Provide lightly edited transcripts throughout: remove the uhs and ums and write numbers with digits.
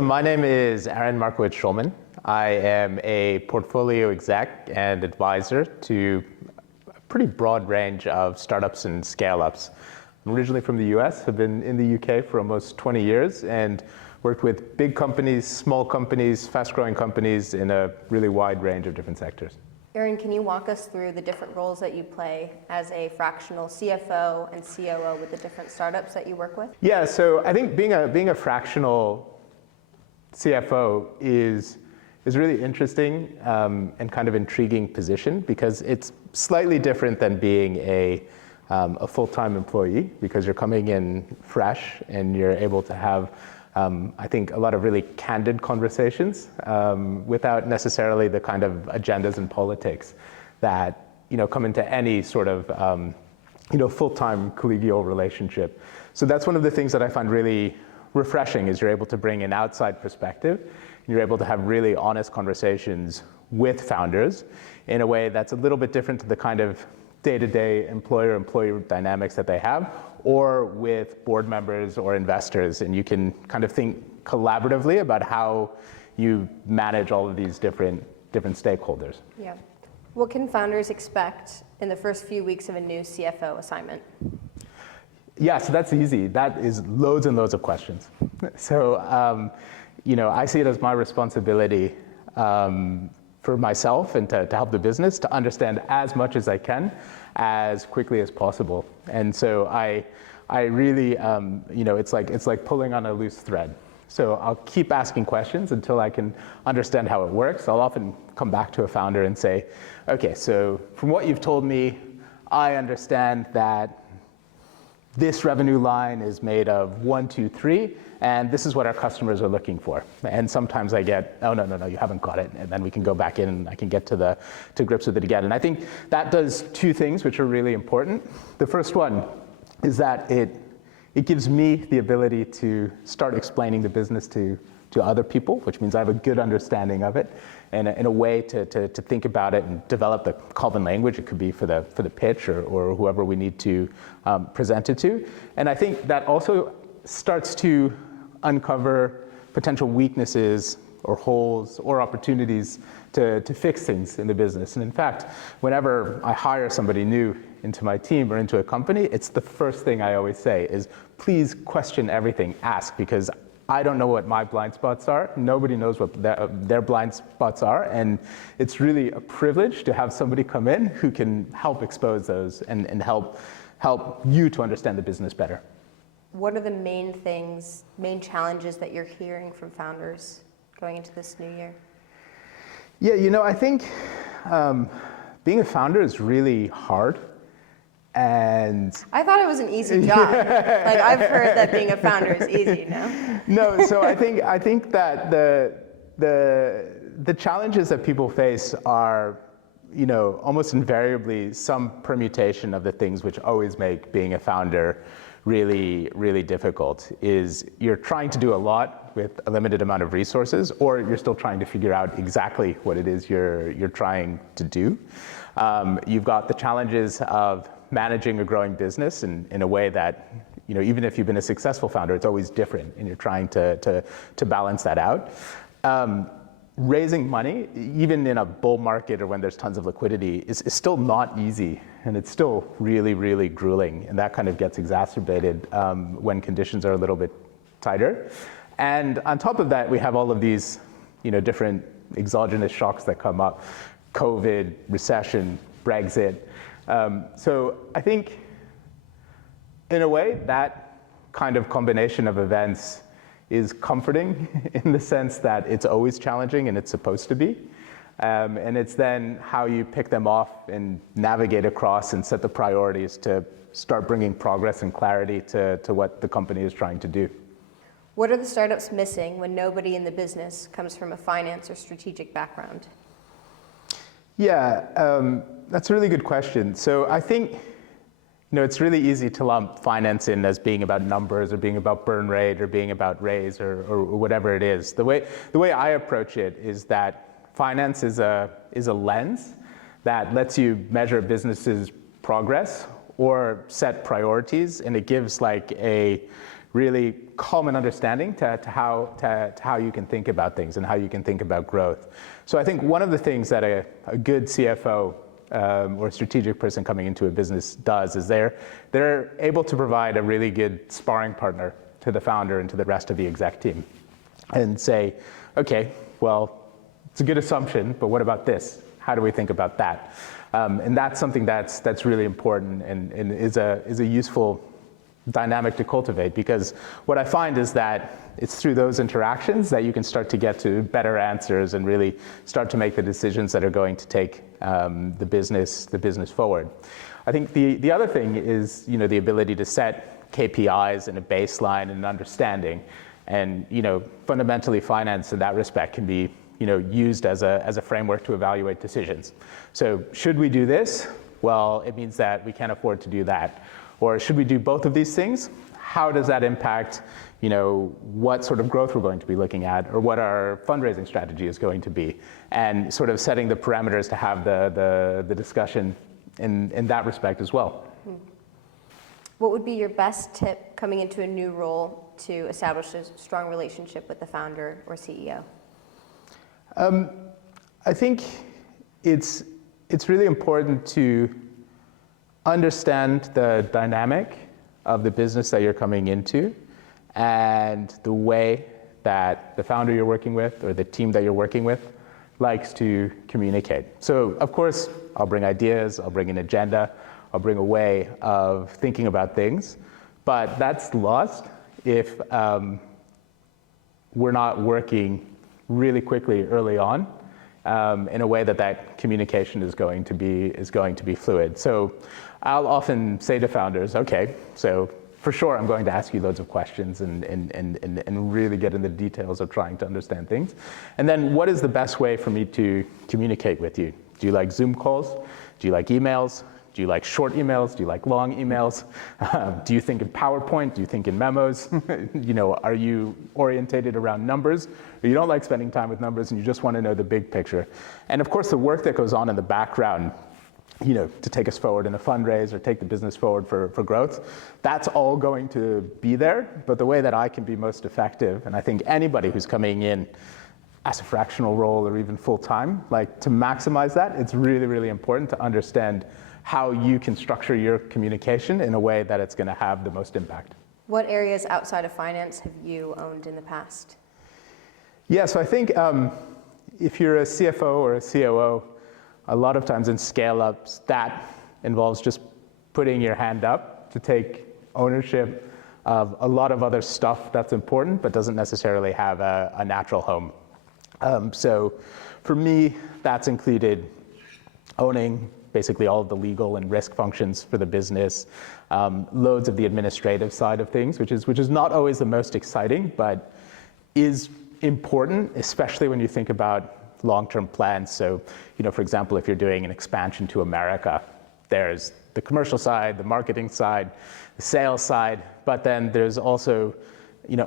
My name is Aaron Markowitz-Shulman. I am a portfolio exec and advisor to a pretty broad range of startups and scale-ups. I'm originally from the US, have been in the UK for almost 20 years and worked with big companies, small companies, fast-growing companies in a really wide range of different sectors. Aaron, can you walk us through the different roles that you play as a fractional CFO and COO with the different startups that you work with? Yeah, so I think being a fractional CFO is a really interesting and kind of intriguing position because it's slightly different than being a full-time employee because you're coming in fresh and you're able to have, I think, a lot of really candid conversations without necessarily the kind of agendas and politics that come into any sort of full-time collegial relationship. So that's one of the things that I find really refreshing is you're able to bring an outside perspective. And you're able to have really honest conversations with founders in a way that's a little bit different to the kind of day-to-day employer-employee dynamics that they have, or with board members or investors. And you can kind of think collaboratively about how you manage all of these different stakeholders. Yeah. What can founders expect in the first few weeks of a new CFO assignment? Yeah, so that's easy. That is loads and loads of questions. So, I see it as my responsibility for myself and to help the business to understand as much as I can as quickly as possible. And so I really, it's like pulling on a loose thread. So I'll keep asking questions until I can understand how it works. I'll often come back to a founder and say, okay, so from what you've told me, I understand that this revenue line is made of 1, 2, 3, and this is what our customers are looking for. And sometimes I get, oh, no, you haven't got it. And then we can go back in and I can get to grips with it again. And I think that does two things which are really important. The first one is that it gives me the ability to start explaining the business to other people, which means I have a good understanding of it and in a way to think about it and develop the common language. It could be for the pitch or whoever we need to present it to. And I think that also starts to uncover potential weaknesses or holes or opportunities to fix things in the business. And in fact, whenever I hire somebody new into my team or into a company, it's the first thing I always say is, please question everything, ask, because I don't know what my blind spots are. Nobody knows what their blind spots are. And it's really a privilege to have somebody come in who can help expose those and help you to understand the business better. What are the main challenges that you're hearing from founders going into this new year? Yeah, I think being a founder is really hard. And I thought it was an easy job. Like I've heard that being a founder is easy, no? No, so I think that the challenges that people face are, almost invariably some permutation of the things which always make being a founder really, really difficult. Is you're trying to do a lot with a limited amount of resources, or you're still trying to figure out exactly what it is you're trying to do. You've got the challenges of managing a growing business in a way that, even if you've been a successful founder, it's always different, and you're trying to balance that out. Raising money, even in a bull market or when there's tons of liquidity, is still not easy, and it's still really, really grueling, and that kind of gets exacerbated when conditions are a little bit tighter. And on top of that, we have all of these, different exogenous shocks that come up: COVID, recession, Brexit. So I think, in a way, that kind of combination of events is comforting in the sense that it's always challenging and it's supposed to be. And it's then how you pick them off and navigate across and set the priorities to start bringing progress and clarity to what the company is trying to do. What are the startups missing when nobody in the business comes from a finance or strategic background? Yeah, that's a really good question. So I think, it's really easy to lump finance in as being about numbers or being about burn rate or being about raise or whatever it is. The way I approach it is that finance is a lens that lets you measure a business's progress or set priorities, and it gives like a really common understanding to how you can think about things and how you can think about growth. So I think one of the things that a good CFO or a strategic person coming into a business does is they're able to provide a really good sparring partner to the founder and to the rest of the exec team and say, okay, well, it's a good assumption, but what about this? How do we think about that? And that's something that's really important and is a useful dynamic to cultivate, because what I find is that it's through those interactions that you can start to get to better answers and really start to make the decisions that are going to take the business forward. I think the other thing is, the ability to set KPIs and a baseline and an understanding, and fundamentally finance in that respect can be used as a framework to evaluate decisions. So should we do this? Well, it means that we can't afford to do that. Or should we do both of these things? How does that impact, what sort of growth we're going to be looking at, or what our fundraising strategy is going to be, and sort of setting the parameters to have the discussion in that respect as well. What would be your best tip coming into a new role to establish a strong relationship with the founder or CEO? I think it's really important to understand the dynamic of the business that you're coming into and the way that the founder you're working with or the team that you're working with likes to communicate. So of course, I'll bring ideas, I'll bring an agenda, I'll bring a way of thinking about things, but that's lost if we're not working really quickly early on in a way that communication is going to be fluid. So I'll often say to founders, okay, so for sure I'm going to ask you loads of questions and really get in the details of trying to understand things. And then what is the best way for me to communicate with you? Do you like Zoom calls? Do you like emails? Do you like short emails? Do you like long emails? Do you think in PowerPoint? Do you think in memos? Are you orientated around numbers? Or you don't like spending time with numbers and you just want to know the big picture? And of course, the work that goes on in the background, to take us forward in a fundraise or take the business forward for growth, that's all going to be there. But the way that I can be most effective, and I think anybody who's coming in as a fractional role or even full-time, to maximize that, it's really, really important to understand how you can structure your communication in a way that it's going to have the most impact. What areas outside of finance have you owned in the past? Yeah, so I think if you're a CFO or a COO, a lot of times in scale-ups, that involves just putting your hand up to take ownership of a lot of other stuff that's important, but doesn't necessarily have a natural home. So for me, that's included owning basically all of the legal and risk functions for the business, loads of the administrative side of things, which is not always the most exciting, but is important, especially when you think about long-term plans. So, for example, if you're doing an expansion to America, there's the commercial side, the marketing side, the sales side, but then there's also,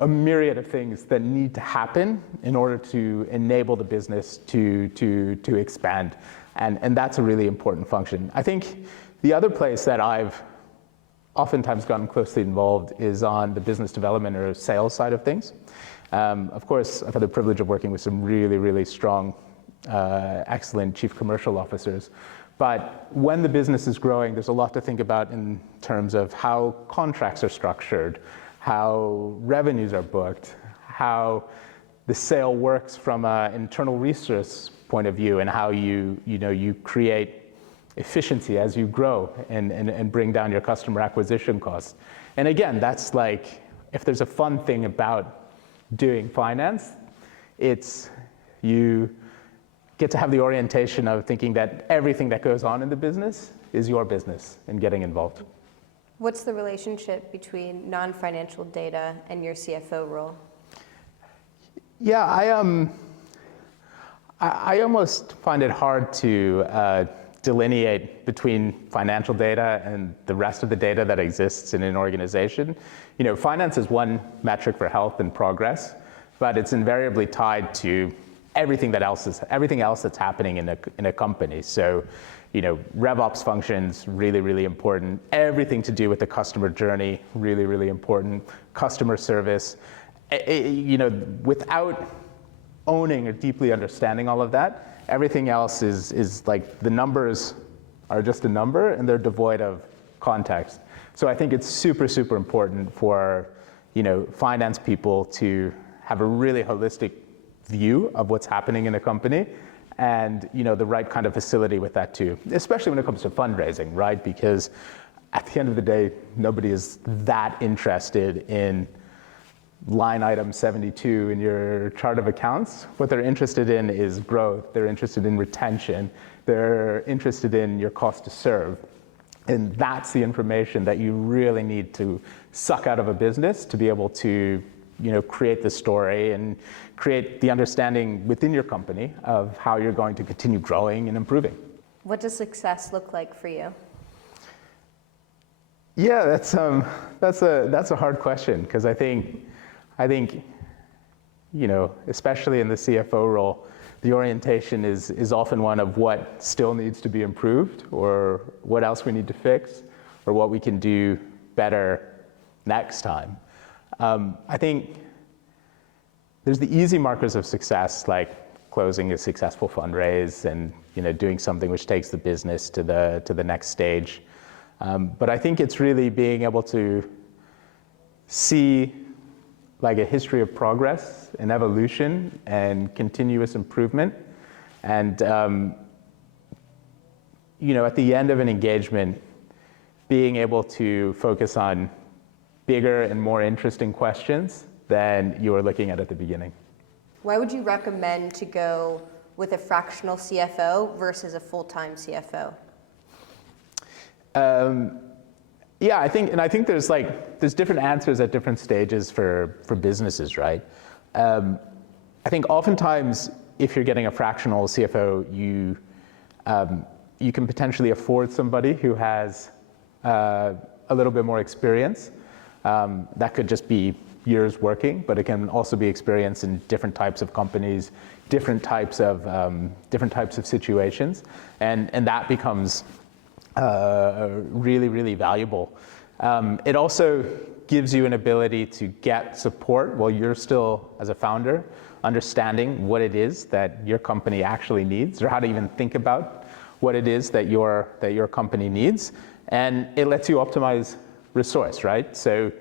a myriad of things that need to happen in order to enable the business to expand. And that's a really important function. I think the other place that I've oftentimes gotten closely involved is on the business development or sales side of things. Of course, I've had the privilege of working with some really, really strong, excellent chief commercial officers. But when the business is growing, there's a lot to think about in terms of how contracts are structured, how revenues are booked, how the sale works from an internal resource point of view, and how you create efficiency as you grow and bring down your customer acquisition costs. And again, that's if there's a fun thing about doing finance, it's you get to have the orientation of thinking that everything that goes on in the business is your business and getting involved. What's the relationship between non-financial data and your CFO role? Yeah, I almost find it hard to delineate between financial data and the rest of the data that exists in an organization. Finance is one metric for health and progress, but it's invariably tied to everything else that's happening in a company. So, RevOps functions, really, really important. Everything to do with the customer journey, really, really important. Customer service, without owning or deeply understanding all of that, everything else is like the numbers are just a number and they're devoid of context. So I think it's super, super important for, finance people to have a really holistic view of what's happening in a company and, the right kind of facility with that too, especially when it comes to fundraising, right? Because at the end of the day, nobody is that interested in line item 72 in your chart of accounts. What they're interested in is growth. They're interested in retention. They're interested in your cost to serve. And that's the information that you really need to suck out of a business to be able to, create the story and create the understanding within your company of how you're going to continue growing and improving. What does success look like for you? Yeah, that's a hard question because I think, especially in the CFO role, the orientation is often one of what still needs to be improved or what else we need to fix or what we can do better next time. I think there's the easy markers of success like closing a successful fundraise and doing something which takes the business to the next stage. But I think it's really being able to see like a history of progress and evolution and continuous improvement. And, at the end of an engagement, being able to focus on bigger and more interesting questions than you were looking at the beginning. Why would you recommend to go with a fractional CFO versus a full-time CFO? Yeah, I think there's different answers at different stages for businesses, right? I think oftentimes if you're getting a fractional CFO, you can potentially afford somebody who has a little bit more experience. That could just be years working, but it can also be experience in different types of companies, different types of situations, and that becomes really, really valuable. It also gives you an ability to get support while you're still, as a founder, understanding what it is that your company actually needs or how to even think about what it is that your company needs. And it lets you optimize resource, right? So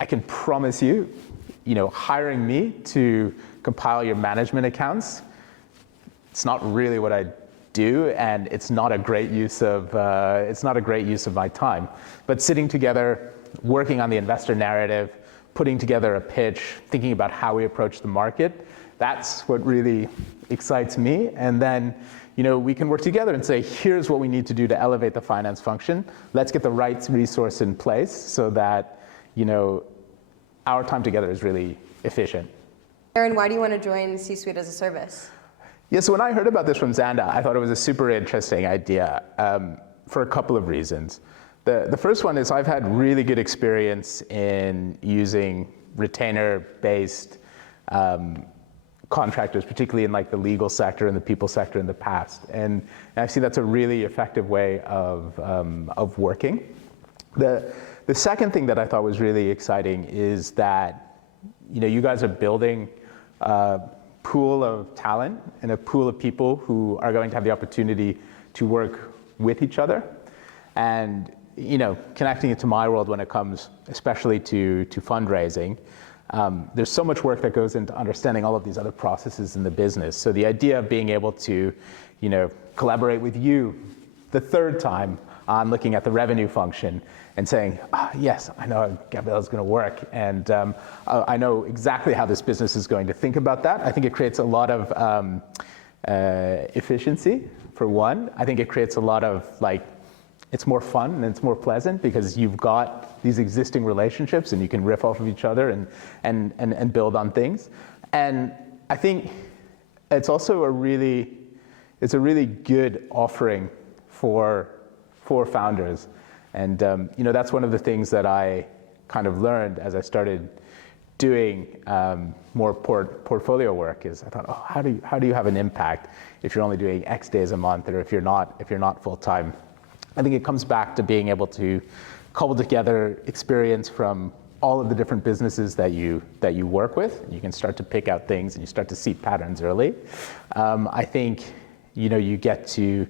I can promise you, hiring me to compile your management accounts, it's not really what I do, and it's not a great use of my time. But sitting together, working on the investor narrative, putting together a pitch, thinking about how we approach the market, that's what really excites me. And then, we can work together and say, here's what we need to do to elevate the finance function. Let's get the right resource in place so that, our time together is really efficient. Aaron, why do you want to join C-Suite as a service? Yeah, so when I heard about this from Xanda, I thought it was a super interesting idea for a couple of reasons. The first one is I've had really good experience in using retainer-based contractors, particularly in like the legal sector and the people sector in the past. And I see that's a really effective way of working. The second thing that I thought was really exciting is that, you guys are building a pool of talent and a pool of people who are going to have the opportunity to work with each other. And, connecting it to my world when it comes especially to fundraising, there's so much work that goes into understanding all of these other processes in the business. So the idea of being able to, collaborate with you the third time on looking at the revenue function and saying, yes, I know how Gabrielle's going to work, and I know exactly how this business is going to think about that. I think it creates a lot of efficiency, for one. I think it creates a lot of, it's more fun and it's more pleasant because you've got these existing relationships and you can riff off of each other and build on things. And I think it's also a really good offering for founders. And that's one of the things that I kind of learned as I started doing more portfolio work is I thought, oh, how do you have an impact if you're only doing X days a month, or if you're not full time? I think it comes back to being able to cobble together experience from all of the different businesses that you work with. You can start to pick out things, and you start to see patterns early. I think you get to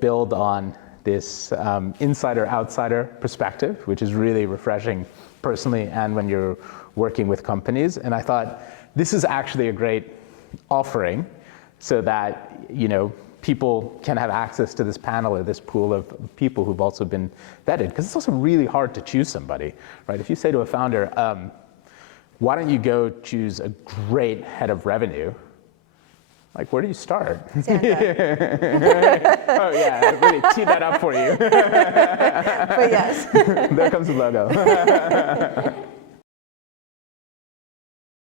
build on this insider-outsider perspective, which is really refreshing personally and when you're working with companies. And I thought this is actually a great offering, so that people can have access to this panel or this pool of people who've also been vetted, because it's also really hard to choose somebody, right? If you say to a founder, why don't you go choose a great head of revenue? Like, where do you start? Oh yeah, I really teed that up for you. But yes. There comes the logo.